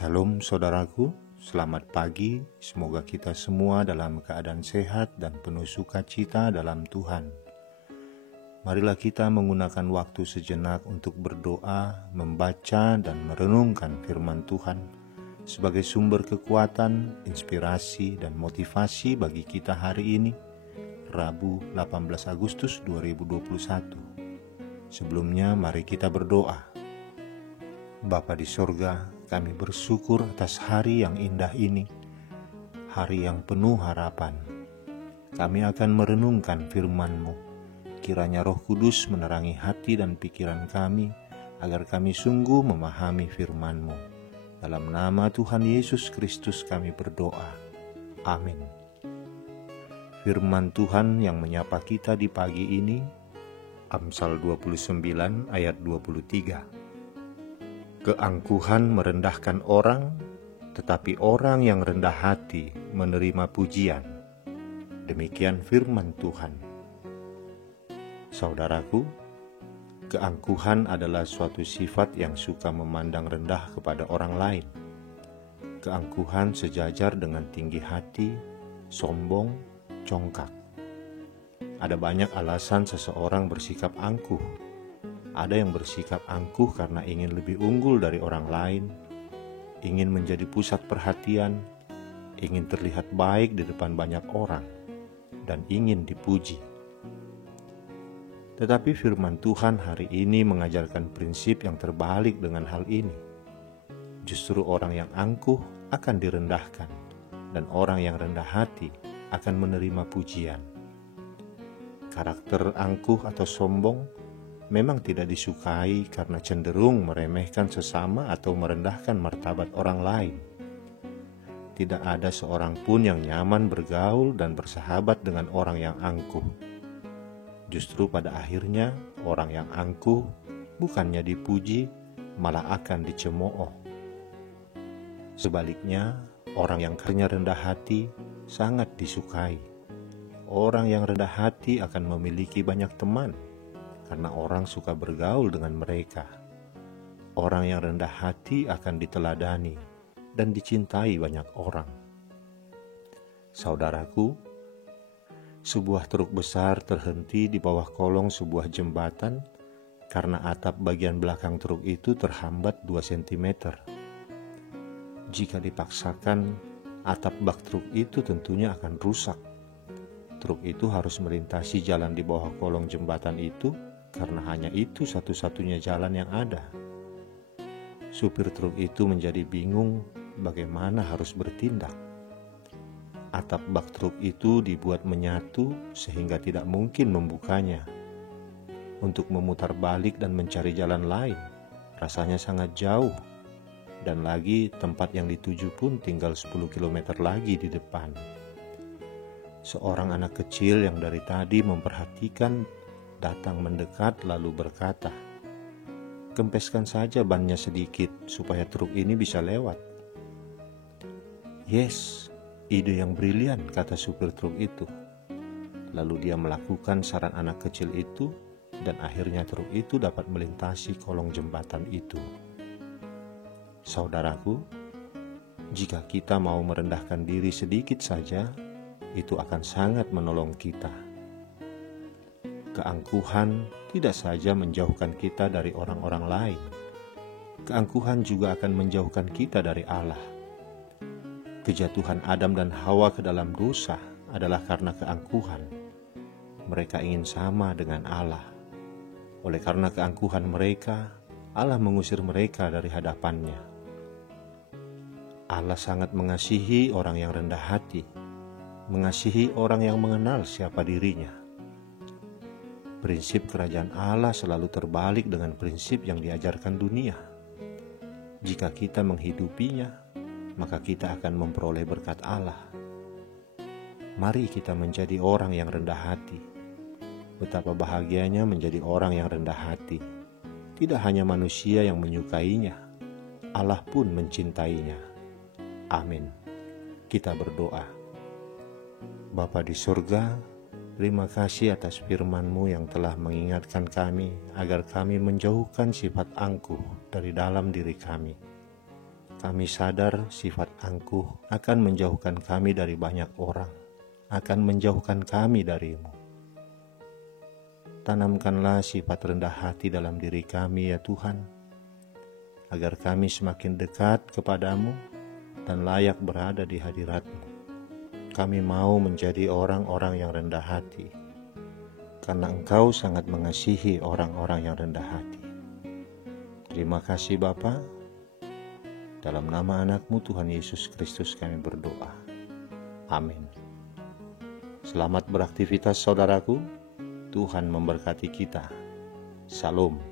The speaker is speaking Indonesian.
Salam saudaraku, selamat pagi. Semoga kita semua dalam keadaan sehat dan penuh sukacita dalam Tuhan. Marilah kita menggunakan waktu sejenak untuk berdoa, membaca dan merenungkan firman Tuhan sebagai sumber kekuatan, inspirasi dan motivasi bagi kita hari ini, Rabu 18 Agustus 2021. Sebelumnya mari kita berdoa. Bapa di sorga, kami bersyukur atas hari yang indah ini, hari yang penuh harapan. Kami akan merenungkan firman-Mu. Kiranya Roh Kudus menerangi hati dan pikiran kami, agar kami sungguh memahami firman-Mu. Dalam nama Tuhan Yesus Kristus kami berdoa. Amin. Firman Tuhan yang menyapa kita di pagi ini, Amsal 29 ayat 23. Keangkuhan merendahkan orang, tetapi orang yang rendah hati menerima pujian. Demikian firman Tuhan. Saudaraku, keangkuhan adalah suatu sifat yang suka memandang rendah kepada orang lain. Keangkuhan sejajar dengan tinggi hati, sombong, congkak. Ada banyak alasan seseorang bersikap angkuh. Ada yang bersikap angkuh karena ingin lebih unggul dari orang lain, ingin menjadi pusat perhatian, ingin terlihat baik di depan banyak orang, dan ingin dipuji. Tetapi firman Tuhan hari ini mengajarkan prinsip yang terbalik dengan hal ini. Justru orang yang angkuh akan direndahkan, dan orang yang rendah hati akan menerima pujian. Karakter angkuh atau sombong memang tidak disukai karena cenderung meremehkan sesama atau merendahkan martabat orang lain. Tidak ada seorang pun yang nyaman bergaul dan bersahabat dengan orang yang angkuh. Justru pada akhirnya orang yang angkuh bukannya dipuji, malah akan dicemooh. Sebaliknya, orang yang rendah hati sangat disukai. Orang yang rendah hati akan memiliki banyak teman, karena orang suka bergaul dengan mereka. Orang yang rendah hati akan diteladani dan dicintai banyak orang. Saudaraku, sebuah truk besar terhenti di bawah kolong sebuah jembatan karena atap bagian belakang truk itu terhambat 2 cm. Jika dipaksakan, atap bak truk itu tentunya akan rusak. Truk itu harus melintasi jalan di bawah kolong jembatan itu karena hanya itu satu-satunya jalan yang ada. Supir truk itu menjadi bingung bagaimana harus bertindak. Atap bak truk itu dibuat menyatu sehingga tidak mungkin membukanya. Untuk memutar balik dan mencari jalan lain, rasanya sangat jauh. Dan lagi tempat yang dituju pun tinggal 10 km lagi di depan. Seorang anak kecil yang dari tadi memperhatikan datang mendekat lalu berkata, "Kempeskan saja bannya sedikit supaya truk ini bisa lewat." "Yes, ide yang brilian," kata supir truk itu. Lalu dia melakukan saran anak kecil itu dan akhirnya truk itu dapat melintasi kolong jembatan itu. Saudaraku, jika kita mau merendahkan diri sedikit saja, itu akan sangat menolong kita. Keangkuhan tidak saja menjauhkan kita dari orang-orang lain. Keangkuhan juga akan menjauhkan kita dari Allah. Kejatuhan Adam dan Hawa ke dalam dosa adalah karena keangkuhan. Mereka ingin sama dengan Allah. Oleh karena keangkuhan mereka, Allah mengusir mereka dari hadapannya. Allah sangat mengasihi orang yang rendah hati, mengasihi orang yang mengenal siapa dirinya. Prinsip kerajaan Allah selalu terbalik dengan prinsip yang diajarkan dunia. Jika kita menghidupinya, maka kita akan memperoleh berkat Allah. Mari kita menjadi orang yang rendah hati. Betapa bahagianya menjadi orang yang rendah hati. Tidak hanya manusia yang menyukainya, Allah pun mencintainya. Amin. Kita berdoa. Bapa di surga, terima kasih atas firman-Mu yang telah mengingatkan kami agar kami menjauhkan sifat angkuh dari dalam diri kami. Kami sadar sifat angkuh akan menjauhkan kami dari banyak orang, akan menjauhkan kami darimu. Tanamkanlah sifat rendah hati dalam diri kami ya Tuhan, agar kami semakin dekat kepadamu dan layak berada di hadirat-Mu. Kami mau menjadi orang-orang yang rendah hati, karena Engkau sangat mengasihi orang-orang yang rendah hati. Terima kasih Bapa. Dalam nama anak-Mu Tuhan Yesus Kristus kami berdoa. Amin. Selamat beraktivitas saudaraku. Tuhan memberkati kita. Salam.